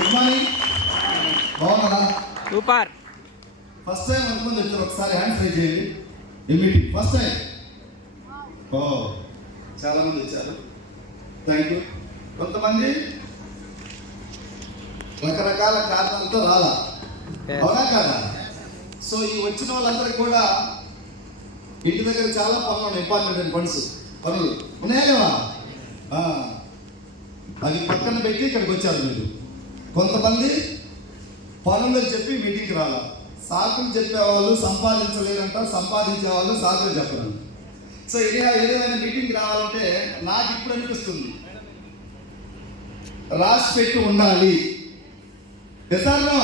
Good morning. బాగున్నారా? Super. First time ఎంతమంది వచ్చారు? ఒకసారి హ్యాండ్ రైజ్ చేయండి. ఈ మీటింగ్ ఫస్ట్ టైం. ఓ చాలా మంది వచ్చారు, థ్యాంక్ యూ. కొంతమంది రకరకాల కారణాలతో రాలా, అవునా కాదా? సో ఈ వచ్చిన వాళ్ళందరికీ కూడా ఇంటి దగ్గర చాలా పనులు ఉన్నాయి, ఇంపార్టెంట్ పనులు ఉన్నాయా లేవా? అవి పక్కన పెట్టి ఇక్కడికి వచ్చారు మీరు. కొంతమంది పనులు చెప్పి మీటింగ్కి రాలా, సాకులు చెప్పేవాళ్ళు సంపాదించలేరంట, సంపాదించే వాళ్ళు సాకులు చెప్పరు. సో ఏదైనా మీటింగ్కి రావాలంటే నాకు ఇప్పుడు అనిపిస్తుంది రాసి పెట్టి ఉండాలి. ఎసాను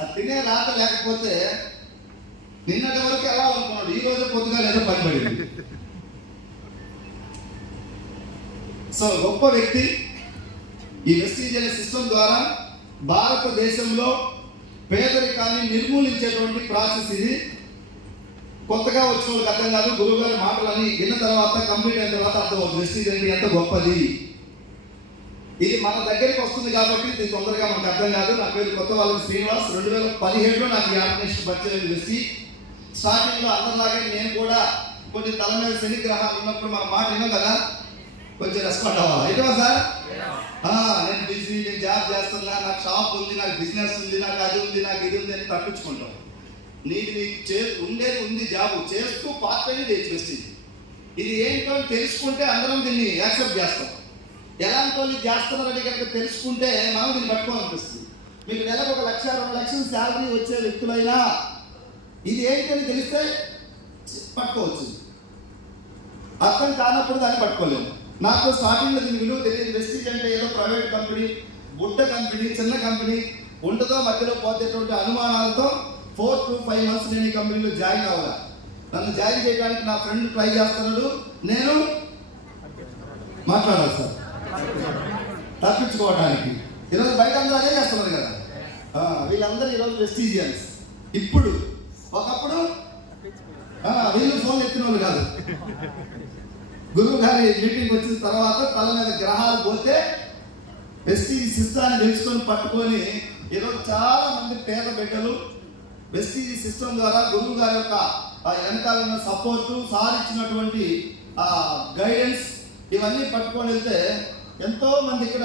అది తినే రాత లేకపోతే నిన్నటి వరకు ఎలా అనుకున్నాడు, ఈ రోజు పొద్దుగా ఏదో పని పడింది. సో గొప్ప వ్యక్తి. ఈ వెస్టీజ్ అనే సిస్టమ్ ద్వారా భారతదేశంలో పేదరికాన్ని నిర్మూలించేటువంటి ప్రాసెస్ ఇది. కొత్తగా వచ్చిన వాళ్ళకి అర్థం కాదు, గురువు గారి మాటలని విన్న తర్వాత కంప్లీట్ అయిన తర్వాత అర్థమవుతుంది వెస్టీజ్ అంటే ఎంత గొప్పది. ఇది మన దగ్గరికి వస్తుంది కాబట్టి ఇది తొందరగా మనకు అర్థం కాదు. నా పేరు కొత్త వాళ్ళకి శ్రీనివాస్. 2017లో నాకు ఈ ఆర్గనైజేషన్ పరిచయం వెస్టీ. స్టార్టింగ్లో అందరిలాగే నేను కూడా కొన్ని తల మీద శనిగ్రహాలు ఉన్నప్పుడు మన మాట విన్నాం కదా, కొంచెం రెస్పాండ్ అవ్వాలి. అయితే సార్ నేను బిజీ, నేను జాబ్ చేస్తున్నా, నాకు షాప్ ఉంది, నాకు బిజినెస్ ఉంది, నాకు అది ఉంది, నాకు ఇది ఉంది అని తప్పించుకుంటాం. నీకు ఉండేది ఉంది, జాబ్ చేస్తూ పార్ట్ టైం చేయొచ్చు వెస్టీజ్. ఇది ఏంటో తెలుసుకుంటే అందరం దీన్ని యాక్సెప్ట్ చేస్తాం. ఎలాంటి వాళ్ళు చేస్తున్నారని కనుక తెలుసుకుంటే మనం దీన్ని పట్టుకోవాలనిపిస్తుంది. మీకు నెలకు 1 లక్ష 2 లక్షలు శాలరీ వచ్చే వ్యక్తులైనా ఇది ఏంటి అని తెలిస్తే పట్టుకోవచ్చు, అర్థం కానప్పుడు దాన్ని పట్టుకోలేము. నాకు స్టార్టింగ్లో దీని విలువ తెలియదు. వెస్టీజ్ అంటే ఏదో ప్రైవేట్ కంపెనీ, బుడ్డ కంపెనీ, చిన్న కంపెనీ ఉండదో మధ్యలో పోతేటువంటి అనుమానాలతో 4 to 5 months నేను ఈ కంపెనీలో జాయిన్ అవ్వాలి. నన్ను జాయిన్ చేయడానికి నా ఫ్రెండ్ ట్రై చేస్తున్నాడు, నేను మాట్లాడాలి సార్ తప్పించుకోవడానికి. ఈరోజు బయట అందరూ అదే చేస్తున్నారు కదా, వీళ్ళందరూ ఈరోజు వెస్టీజియన్స్. ఇప్పుడు ఒకప్పుడు వీళ్ళు ఫోన్ ఎత్తిన వాళ్ళు కాదు. గురువు గారి మీటింగ్ వచ్చిన తర్వాత తల మీద గ్రహాలు పోతే వెస్టీజ్ సిస్టాన్ని తెలుసుకొని పట్టుకొని ఈరోజు చాలా మంది పేద బిడ్డలు వెస్టీజ్ సిస్టమ్ ద్వారా గురువు గారి యొక్క వెనకాల ఉన్న సపోర్టు, సార్ ఇచ్చినటువంటి గైడెన్స్ ఇవన్నీ పట్టుకొని వెళ్తే ఎంతో మంది ఇక్కడ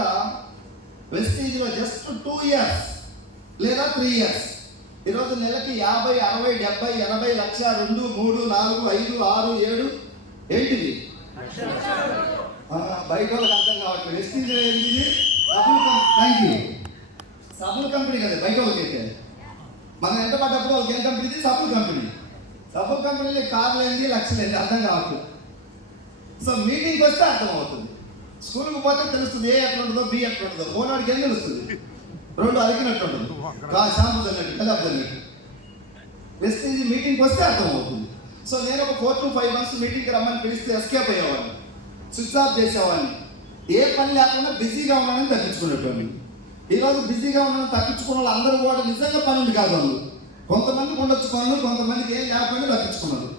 వెస్టీజ్లో జస్ట్ 2 years లేదా 3 years ఈరోజు నెలకి 50, 60, 70, 80 లక్ష, 2, 3, 4, 5, 6, 7 ఏంటిది బయట వాళ్ళకి అర్థం కావట్లేదు. వెస్టీజ్ ఏంటిది? సబ్బుల కంపెనీ కదా బయట వాళ్ళకైతే. మనం ఎంత పడ్డప్పుడు వాళ్ళకి ఏం కంపెనీ? సబ్బుల కంపెనీ. సబ్బుల కంపెనీలో కార్లు ఏంది, లక్షలు ఏంది అర్థం కావట్లేదు. సో మీటింగ్కి వస్తే అర్థమవుతుంది. స్కూల్కి పోతే తెలుస్తుంది ఏ ఎట్లా ఉంటుందో, బి ఎట్లా ఉంటుందో. ఓనాడికి ఏం తెలుస్తుంది? 2 అలికినట్టు ఉంటుంది, షాంపూ అన్నట్టు, కలర్ అన్నట్టు. వెస్టీజ్ మీటింగ్కి వస్తే అర్థమవుతుంది. సో నేను ఒక 4 to 5 months మీటింగ్కి రమ్మని పిలిస్తే ఎస్కేప్ అయ్యేవాడిని, స్విచ్ ఆఫ్ చేసేవాడిని. ఏ పని లేకుండా బిజీగా ఉన్నానని తప్పించుకునేటోని. ఈరోజు బిజీగా ఉన్నాను తప్పించుకున్న వాళ్ళు అందరూ కూడా నిజంగా పని ఉంది కాదు వాళ్ళు. కొంతమందికి ఉండొచ్చు పనులు, కొంతమందికి ఏం లేకపోయినా తప్పించుకున్నారు.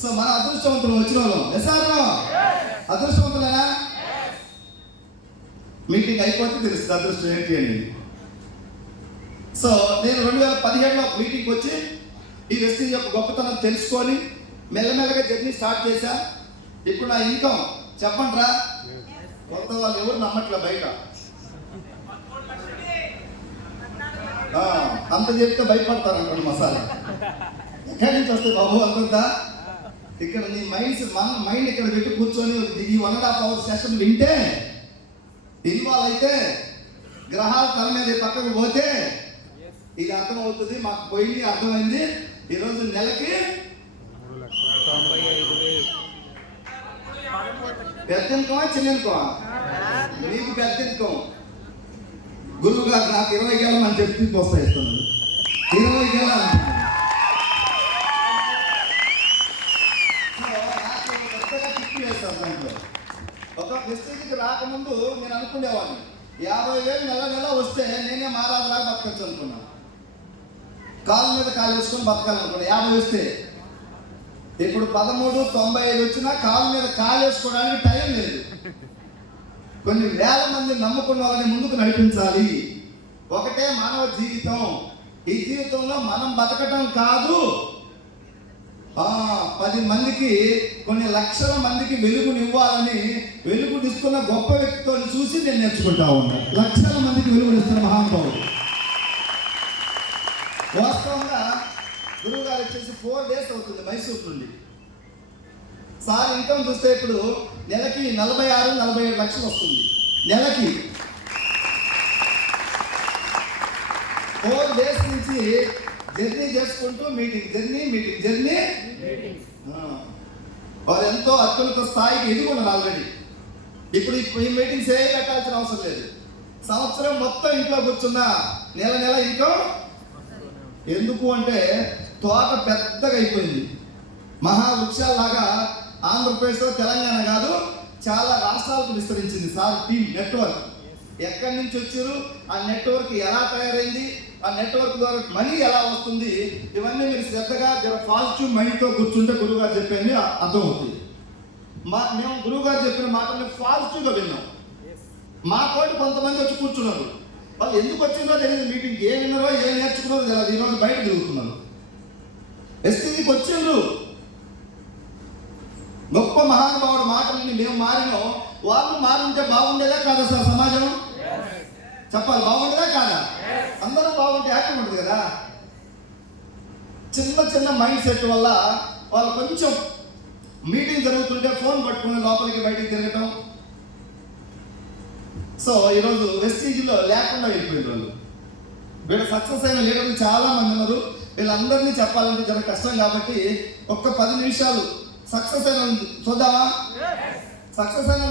సో మన అదృష్టవంతులు వచ్చిన వాళ్ళం. ఎసారో అదృష్టవంతులేనా? మీటింగ్ అయిపోతే తెలుస్తుంది అదృష్టం ఏంటి అని. సో నేను 2017లో మీటింగ్కి వచ్చి ఈ వెస్టీజ్ యొక్క గొప్పతనం తెలుసుకొని మెల్లమెల్లగా జర్నీ స్టార్ట్ చేశా. ఇప్పుడు నా ఇన్కమ్ చెప్పండి రా, కొత్త వాళ్ళు ఎవరు నమ్మట్లే బయట. అంత చెప్తే భయపడతారు అనుకోండి మసాలా. ఎక్కడి నుంచి వస్తే బాబు అంతా ఇక్కడ నీ మైండ్ ఇక్కడ పెట్టి కూర్చొని ఈ 1.5 hours సెషన్ వింటే, ఇన్వాల్వ్ అయితే, గ్రహాల తల మీద పక్కకు పోతే ఇది అర్థమవుతుంది. మాకు పోయింది, అర్థమైంది. ఈరోజు నెలకి 95,000. పెద్ద ఇన్కమా చిన్న ఇన్కమా? మీకు పెద్ద ఇన్కమ్. గురువు గారు నాకు 20 గేలం అని చెప్పి ప్రోత్సహిస్తున్నాడు. 20 గేలం దాంట్లో. ఒక వెస్టీజ్కి రాకముందు నేను అనుకునేవాడిని 50,000 నెల వస్తే నేనే మహారాజులాగా బతకచ్చు అనుకున్నాను. కాళ్ళ మీద కాలు వేసుకొని బతకాలనుకున్నా 50 వస్తే. ఇప్పుడు 13.95 వచ్చినా కాళ్ళ మీద కాలు వేసుకోవడానికి టైం లేదు. కొన్ని వేల మంది నమ్ముకున్న వాళ్ళని ముందుకు నడిపించాలి. ఒకటే మానవ జీవితం. ఈ జీవితంలో మనం బతకటం కాదు, 10 మందికి, కొన్ని లక్షల మందికి వెలుగునివ్వాలని వెలుగునిస్తున్న గొప్ప వ్యక్తితో చూసి నేను నేర్చుకుంటా ఉన్నాను. లక్షల మందికి వెలుగునిస్తున్న మహానుభావుడు. వాస్తవంగా గురువు గారు వచ్చేసి 4 days అవుతుంది మైసూర్ నుండి. సార్ ఇన్కమ్ చూస్తే ఇప్పుడు నెలకి 46-47 లక్షలు వస్తుంది నెలకి. 4 days నుంచి జర్నీ చేసుకుంటూ జర్నీ వారు ఎంతో అత్యున్నత స్థాయికి ఎదుగున్నారు ఆల్రెడీ. ఇప్పుడు ఈ మీటింగ్స్ ఏ పెట్టాల్సిన అవసరం లేదు. సంవత్సరం మొత్తం ఇంట్లో కూర్చున్న నెల ఇన్కమ్. ఎందుకు అంటే తోట పెద్దగా అయిపోయింది. మహావృక్షాలాగా ఆంధ్రప్రదేశ్లో, తెలంగాణ కాదు చాలా రాష్ట్రాలకు విస్తరించింది సార్ టీమ్ నెట్వర్క్. ఎక్కడి నుంచి వచ్చారు, ఆ నెట్వర్క్ ఎలా తయారైంది, ఆ నెట్వర్క్ ద్వారా మనీ ఎలా వస్తుంది, ఇవన్నీ మీరు శ్రద్ధగా పాజిటివ్ మైండ్తో కూర్చుంటే గురువుగారు చెప్పేది అర్థమవుతుంది. మేము గురువుగారు చెప్పిన మాటల్ని పాజిటివ్గా విన్నాం. మా తోటి కొంతమంది వచ్చి కూర్చున్నారు. వాళ్ళు ఎందుకు వచ్చిందో తెలియదు, మీటింగ్కి ఏం విన్నారో ఏం నేర్చుకున్నారో తెలియదు. ఈరోజు బయట తిరుగుతున్నారు. ఎస్టీజీకి వచ్చిండ్రు. గొప్ప మహానుభావుడు మాటలని మేము మారినాం. వాళ్ళు మారుంటే బాగుండేదా కాదా సార్ సమాజం? చెప్పాలి, బాగుండేదా కాదా? అందరం బాగుంటే హ్యాపీ ఉంటుంది కదా. చిన్న మైండ్ సెట్ వల్ల వాళ్ళు కొంచెం మీటింగ్ జరుగుతుంటే ఫోన్ పట్టుకుని లోపలికి బయటికి తిరగటం. సో ఈరోజు వెస్టీజ్లో లేకుండా వెళ్ళిపోయిన వాళ్ళు. వీళ్ళ సక్సెస్ అయిన లీడర్లు చాలా మంది ఉన్నారు. వీళ్ళందరినీ చెప్పాలంటే చాలా కష్టం కాబట్టి ఒక్క 10 నిమిషాలు సక్సెస్ అయిన చూద్దామా? సక్సెస్ అయిన